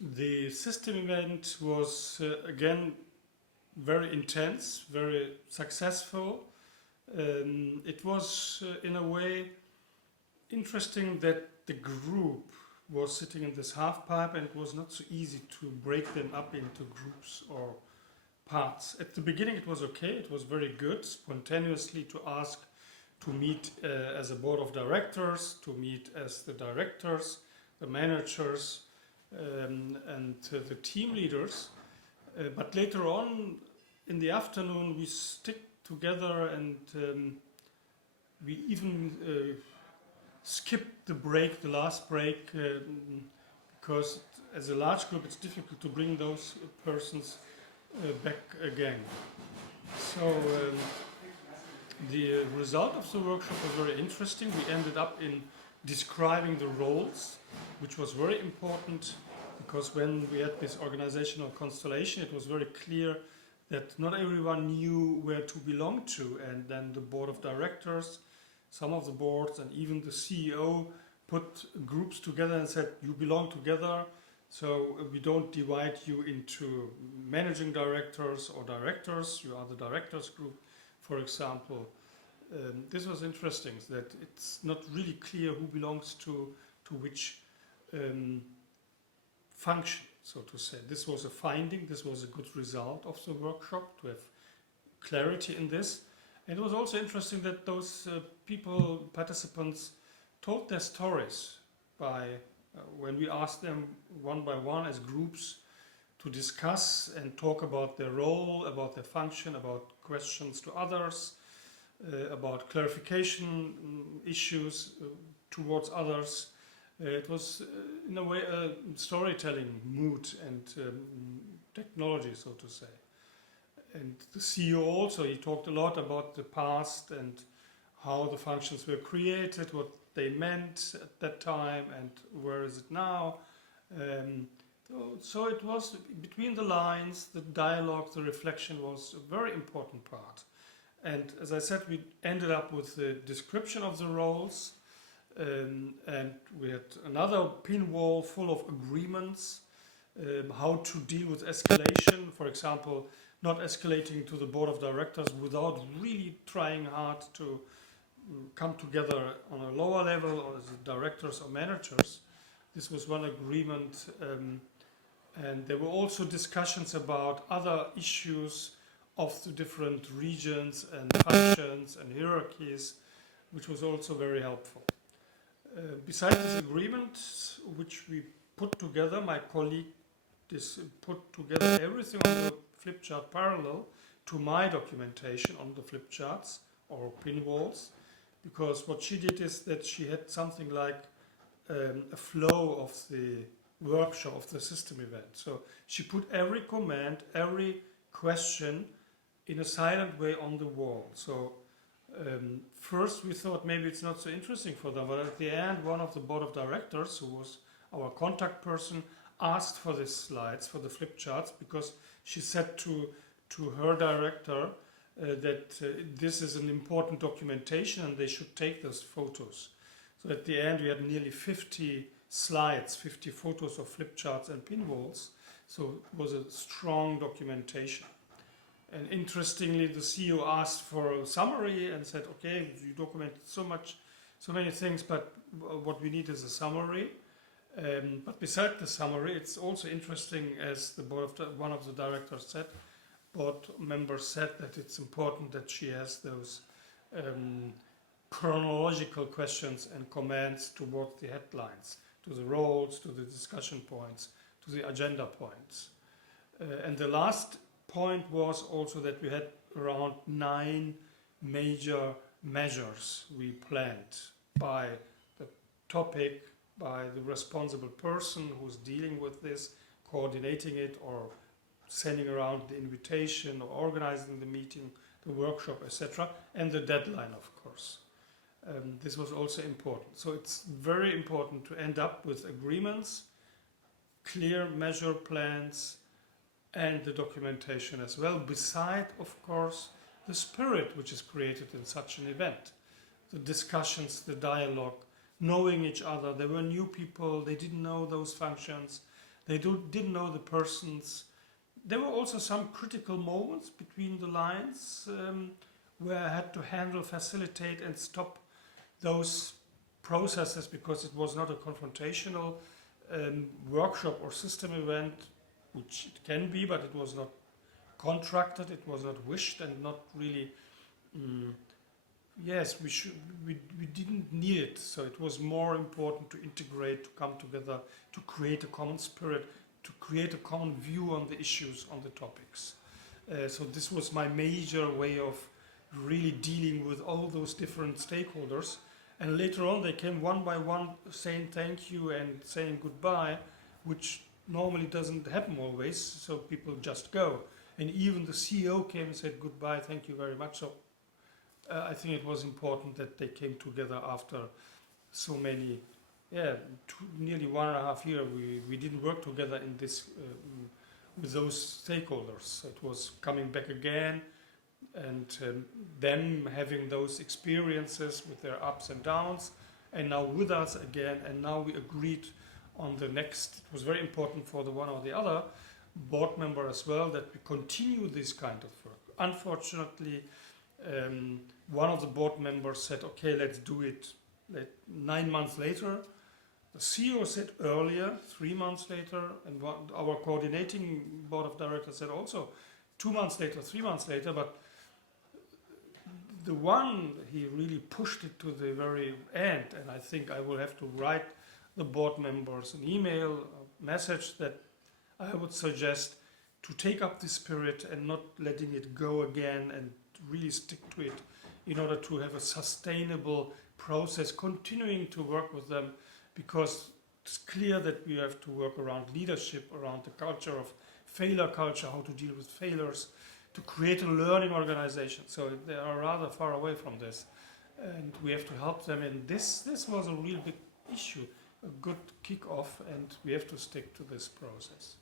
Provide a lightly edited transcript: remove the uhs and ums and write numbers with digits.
The system event was again very intense, very successful. It was in a way interesting that the group was sitting in this half pipe and it was not so easy to break them up into groups or parts. At the beginning it was okay, it was very good, spontaneously to ask to meet as a board of directors, to meet as the directors, the managers, and the team leaders. But later on in the afternoon we stick together and we even skipped the break, the last break, because as a large group it's difficult to bring those persons back again. So the result of the workshop was very interesting. We ended up in describing the roles, which was very important because when we had this organizational constellation, it was very clear that not everyone knew where to belong to, and then the board of directors, some of the boards, and even the CEO put groups together and said, you belong together, so we don't divide you into managing directors or directors, you are the directors group, for example. This was interesting, that it's not really clear who belongs to which function, so to say. This was a finding, this was a good result of the workshop, to have clarity in this. And it was also interesting that those participants, told their stories by when we asked them one by one as groups to discuss and talk about their role, about their function, about questions to others, about clarification issues towards others. It was in a way a storytelling mood and technology, so to say. And the CEO also, he talked a lot about the past and how the functions were created, what they meant at that time and where is it now. So it was between the lines, the dialogue, the reflection was a very important part. And as I said, we ended up with the description of the roles, and we had another pin wall full of agreements, how to deal with escalation, for example, not escalating to the board of directors without really trying hard to come together on a lower level or as directors or managers. This was one agreement, and there were also discussions about other issues of the different regions and functions and hierarchies, which was also very helpful. Besides this agreement, which we put together, my colleague put together everything on the flip chart parallel to my documentation on the flip charts or pin walls, because what she did is that she had something like a flow of the workshop, of the system event. So she put every command, every question in a silent way on the wall. So first we thought maybe it's not so interesting for them, but at the end one of the board of directors, who was our contact person, asked for these slides, for the flip charts, because she said to her director that this is an important documentation and they should take those photos. So at the end we had nearly 50 slides, 50 photos of flip charts and pin walls. So it was a strong documentation. And interestingly, the CEO asked for a summary and said, okay, you documented so many things, but what we need is a summary. But beside the summary, it's also interesting, as one of the directors said, board members said, that it's important that she has those chronological questions and comments towards the headlines, to the roles, to the discussion points, to the agenda points. And the last point was also that we had around 9 major measures we planned by the topic, by the responsible person who's dealing with this, coordinating it or sending around the invitation or organizing the meeting, the workshop, etc., and the deadline, of course. This was also important. So it's very important to end up with agreements, clear measure plans, and the documentation as well, beside, of course, the spirit which is created in such an event. The discussions, the dialogue, knowing each other. There were new people, they didn't know those functions. They didn't know the persons. There were also some critical moments between the lines where I had to handle, facilitate, and stop those processes because it was not a confrontational workshop or system event, which it can be, but it was not contracted, it was not wished, and not really. Yes, we didn't need it, so it was more important to integrate, to come together, to create a common spirit, to create a common view on the issues, on the topics. So this was my major way of really dealing with all those different stakeholders. And later on they came one by one saying thank you and saying goodbye, which normally doesn't happen always, so people just go. And even the CEO came and said goodbye, thank you very much. So I think it was important that they came together after so many, nearly 1.5 years. We didn't work together in this with those stakeholders. It was coming back again, and them having those experiences with their ups and downs, and now with us again. And now we agreed on the next. It was very important for the one or the other board member as well that we continue this kind of work. Unfortunately, one of the board members said, okay, let's do it 9 months later. The CEO said earlier, 3 months later, and our coordinating board of directors said also 2 months later, 3 months later, but the one, he really pushed it to the very end, and I think I will have to write the board members an email, a message that I would suggest to take up the spirit and not letting it go again, and really stick to it in order to have a sustainable process, continuing to work with them, because it's clear that we have to work around leadership, around the culture of failure culture, how to deal with failures, to create a learning organization. So they are rather far away from this, and we have to help them. And this was a real big issue, a good kick-off, and we have to stick to this process.